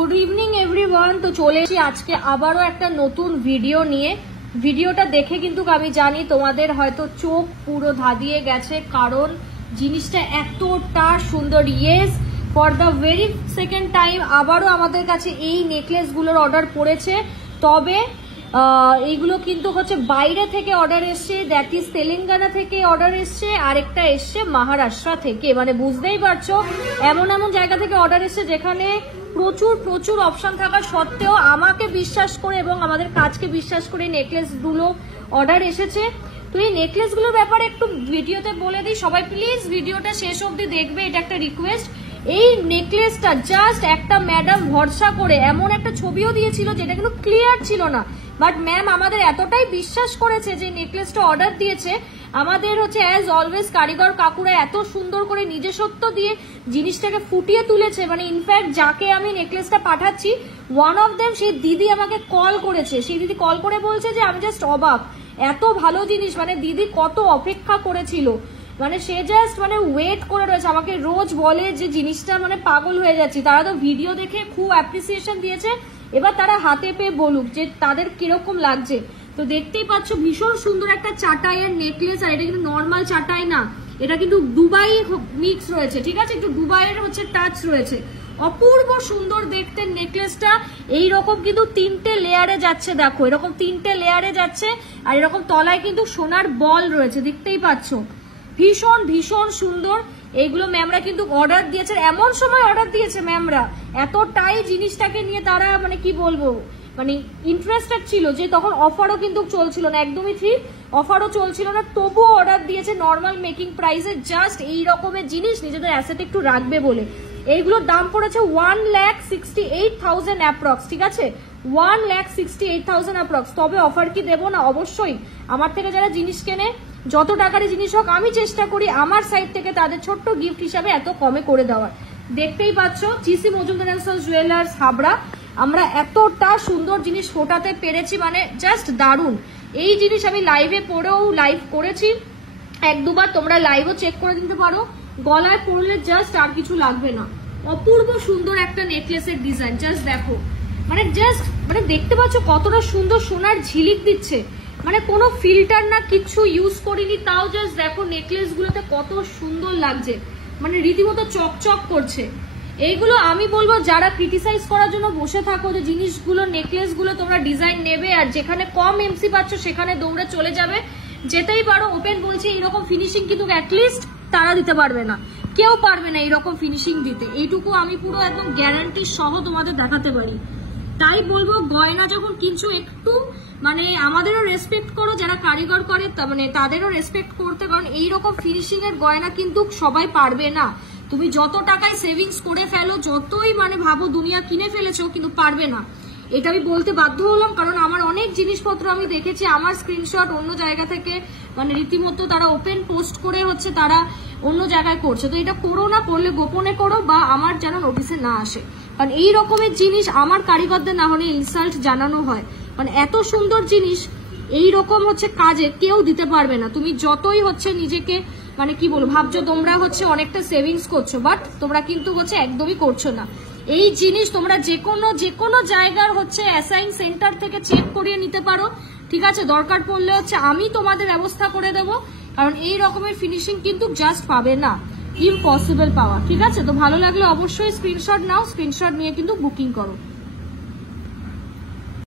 Good evening everyone. তো চলে এসেছি আজকে আবারও একটা নতুন ভিডিও নিয়ে। ভিডিওটা দেখে কিন্তু আমি জানি তোমাদের হয়তো চোখ পুরো ধাঁধিয়ে গেছে, কারণ জিনিসটা এতটা সুন্দর। Yes, for the very second time আবারও আমাদের কাছে এই নেকলেসগুলোর অর্ডার পড়েছে। তবে এইগুলো কিন্তু হচ্ছে বাইরে থেকে অর্ডার এসছে, দ্যাট ইজ তেলেঙ্গানা থেকে অর্ডার এসছে, আরেকটা এসছে মহারাষ্ট্র থেকে। মানে বুঝতেই পারছো এমন এমন জায়গা থেকে অর্ডার এসছে যেখানে প্রচুর প্রচুর অপশন থাকা সত্ত্বেও আমাকে বিশ্বাস করে এবং আমাদের কাজকে বিশ্বাস করে নেকলেসগুলো অর্ডার এসেছে। তো এই নেকলেসগুলোর ব্যাপারে একটু ভিডিওতে বলে দিই, সবাই প্লিজ ভিডিওটা শেষ অবধি দেখবে, এটা একটা রিকোয়েস্ট। এই নেকলেসটা জাস্ট একটা ম্যাডাম ভরসা করে এমন একটা ছবিও দিয়েছিল যেটা কিন্তু ক্লিয়ার ছিল না, বাট ম্যাম আমাদের এতটাই বিশ্বাস করেছে যে নেকলেসটা অর্ডার দিয়েছে। আমাদের হচ্ছে অ্যাজ অলওয়েজ কারিগর কাকুরা এত সুন্দর করে নিজস্বত্ব দিয়ে জিনিসটাকে ফুটিয়ে তুলেছে। মানে ইনফ্যাক্ট যাকে আমি নেকলেসটা পাঠাচ্ছি, ওয়ান অফ দেম সেই দিদি আমাকে কল করেছে। সেই দিদি কল করে বলছে যে আমি জাস্ট অবাক, এত ভালো জিনিস, মানে দিদি কত অপেক্ষা করেছিল, মানে সে জাস্ট মানে ওয়েট করে রয়েছে। আমাকে রোজ বলে যে জিনিসটা মানে পাগল হয়ে যাচ্ছি। তারা তো ভিডিও দেখে খুব অ্যাপ্রিসিয়েশন দিয়েছে, এবার তারা হাতে পেয়ে বলুক যে তাদের কিরকম লাগছে। তো দেখতেই পাচ্ছ ভীষণ সুন্দর একটা চাটাইয়ের নেকলেস, আর এটা কিন্তু নর্মাল চাটাই না, এটা কিন্তু দুবাই মিক্স রয়েছে, ঠিক আছে, একটু দুবাইয়ের হচ্ছে টাচ রয়েছে। অপূর্ব সুন্দর দেখতে নেকলেসটা। এইরকম কিন্তু 3টে লেয়ারে যাচ্ছে, দেখো এরকম 3টে লেয়ারে যাচ্ছে, আর এরকম তলায় কিন্তু সোনার বল রয়েছে, দেখতেই পাচ্ছ ভীষণ ভীষণ সুন্দর। এইগুলো ম্যামরা কিন্তু অর্ডার দিয়েছে, এমন সময় অর্ডার দিয়েছে ম্যামরা, এতটাই জিনিসটাকে নিয়ে তারা মানে কি বলবো মানে ইন্টারেস্টেড ছিল যে তখন অফারও কিন্তু চলছিল না, একদমই ঠিক অফারও চলছিল না, তবুও অর্ডার দিয়েছে নর্মাল মেকিং প্রাইসে। জাস্ট এই রকমের জিনিস নিজেদের অ্যাসেট একটু রাখবে বলে। এইগুলোর দাম পড়েছে 1,68,000 অ্যাপ্রক্স, ঠিক আছে, 1,68,000 অ্যাপ্রক্স। তবে অফার কি দেবো না? অবশ্যই। আমার থেকে যারা জিনিস কেনে, যত টাকারই জিনিস হোক, আমি চেষ্টা করি আমার সাইড থেকে তাদের ছোট্ট গিফট হিসাবে এত কমে করে দেওয়ার। দেখতেই পাচ্ছ GC Majumdar and sons jewellers Habra, আমরা এতটা সুন্দর জিনিস ফোটাতে পেরেছি, মানে জাস্ট দারুণ। এই জিনিস আমি লাইভে পড়েও লাইভ করেছি এক দুবার, তোমরা লাইভও চেক করে দিতে পারো। গলায় পড়লে জাস্ট আর কিছু লাগবে না। অপূর্ব সুন্দর একটা নেকলেসের ডিজাইন, জাস্ট দেখো, মানে জাস্ট মানে দেখতে পাচ্ছ কতটা সুন্দর সোনার ঝিলিক দিচ্ছে, মানে কোনো ফিল্টার না কিচ্ছু ইউজ করিনি, তাও জাস্ট দেখো নেকলেস গুলোতে কত সুন্দর লাগছে, মানে রীতিমতো চকচক করছে। এইগুলো আমি বলবো যারা ক্রিটিসাইজ করার জন্য বসে থাকো যে জিনিসগুলো নেকলেস গুলো তোমরা ডিজাইন নেবে আর যেখানে কম এমসি পাচ্ছ সেখানে দৌড়ে চলে যাবে, যেতেই পারো। ওপেন বলছে এইরকম ফিনিশিং কিন্তু অ্যাটলিস্ট তারা দিতে পারবে না, কেউ পারবে না এইরকম ফিনিশিং দিতে, এইটুকু আমি পুরো একদম গ্যারান্টি সহ তোমাদের দেখাতে পারি। তাই বলবো গয়না যখন কিনছো একটু মানে আমাদেরও রেসপেক্ট করো, যারা কারিগর করে মানে তাদেরও রেসপেক্ট করতে, কারণ এইরকম ফিনিশিং এর গয়না কিন্তু সবাই পারবে না। তুমি যত টাকায় সেভিংস করে ফেলো, যতই মানে ভাবো দুনিয়া কিনে ফেলেছো, কিন্তু পারবে না। এটা আমি বলতে বাধ্য হলাম, কারণ আমার অনেক জিনিসপত্র আমি দেখেছি আমার স্ক্রিনশট অন্য জায়গা থেকে মানে রীতিমতো তারা ওপেন পোস্ট করে হচ্ছে তারা অন্য জায়গায় করছে। তো এটা করো না, করলে গোপনে করো বা আমার যেন নোটিসে না আসে, কারণ এই রকমের জিনিস আমার কারিগরদের না হলে ইনসাল্ট জানানো হয়। মানে এত সুন্দর জিনিস এই রকম হচ্ছে কাজে কেউ দিতে পারবে না। তুমি যতই হচ্ছে নিজেকে মানে কি বলবো ভাবছো তোমরা হচ্ছে অনেকটা সেভিংস করছো, বাট তোমরা কিন্তু হচ্ছে একদমই করছো না। এই জিনিস তোমরা যে কোনো জায়গার হচ্ছে অ্যাসাইন সেন্টার থেকে চেক করিয়ে নিতে পারো, ঠিক আছে, দরকার পড়লে হচ্ছে আমি তোমাদের ব্যবস্থা করে দেবো, কারণ এই রকমের ফিনিশিং কিন্তু জাস্ট পাবে না, ইম্পসিবল পাওয়া, ঠিক আছে। তো ভালো লাগলে অবশ্যই স্ক্রিনশট নাও, স্ক্রিনশট নিয়ে কিন্তু বুকিং করো।